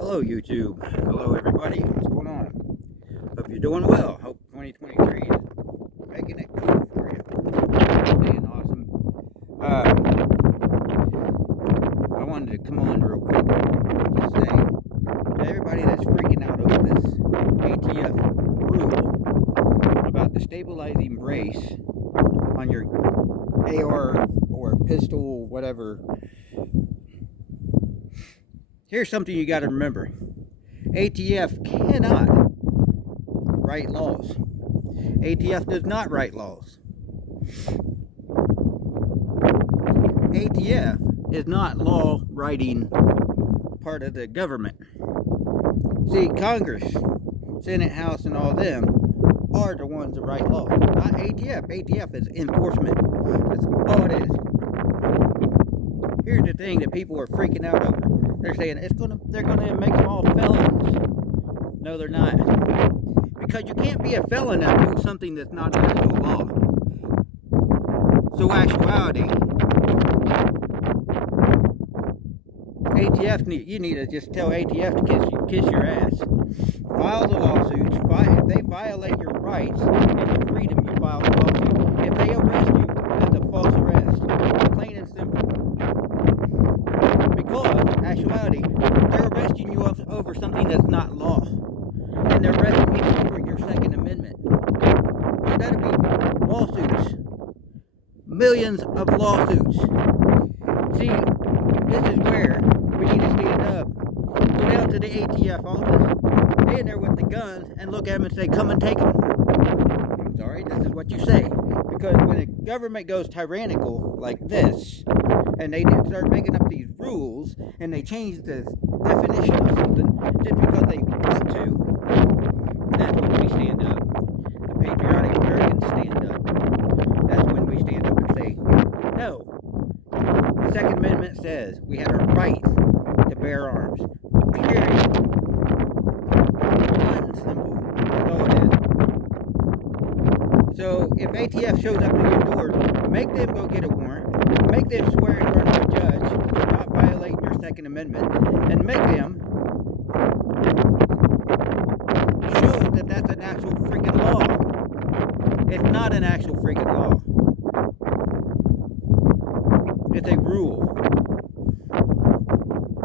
Hello YouTube. Hello everybody. What's going on? Hope you're doing well. Hope 2023 is making it cool for you. Staying awesome. I wanted to come on real quick and just say to everybody that's freaking out over this ATF rule about the stabilizing brace on your AR or pistol, whatever. Here's something you got to remember. ATF cannot write laws. ATF does not write laws. ATF is not law writing part of the government. See, Congress, Senate, House, and all them are the ones that write laws, not ATF. ATF is enforcement. That's all it is. Here's the thing that people are freaking out over. They're saying they're gonna make them all felons. No, they're not. Because you can't be a felon and do something that's not actual law. So actuality, ATF, you need to just tell ATF to kiss your ass. File the lawsuits. If they violate your rights and your freedom, you file the lawsuit. If they arrest you, that's a false arrest. Plain and simple. Because, actuality, they're arresting you over something that's not law. And they're arresting you over your Second Amendment. So that'll be lawsuits. Millions of lawsuits. See, this is where we need to stand up. Go down to the ATF office, stay in there with the guns, and look at them and say, come and take them. I'm sorry, this is what you say. Because when the government goes tyrannical like this, and they start making up these rules, and they change the definition of something just because they want to, that's when we stand up. The patriotic Americans stand up. That's when we stand up and say, no. The Second Amendment says we have a right to bear arms. Period. Plain and simple. That's all it is. So if ATF shows up to your door, make them go get a warrant. Make them swear in front of a judge that they're not violating your Second Amendment, and make them show that that's an actual freaking law. It's not an actual freaking law. It's a rule.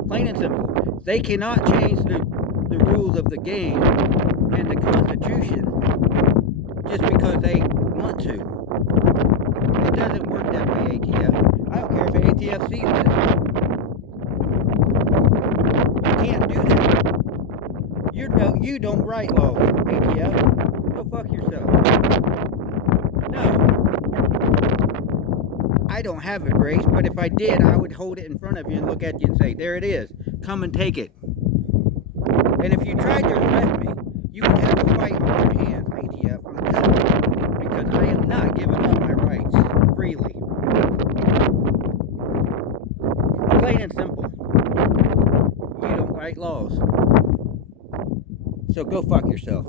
Plain and simple. They cannot change the rules of the game and the Constitution just because they want to. It doesn't work that way, ATF. I don't care if ATF sees this. You can't do that. You don't write laws, ATF. Go fuck yourself. No. I don't have a brace, but if I did, I would hold it in front of you and look at you and say, there it is. Come and take it. And if you tried to arrest me, you would have a fight on your hands, ATF. I'm telling you. Because I am not giving up my rights freely. Plain and simple. You don't write laws. So go fuck yourself.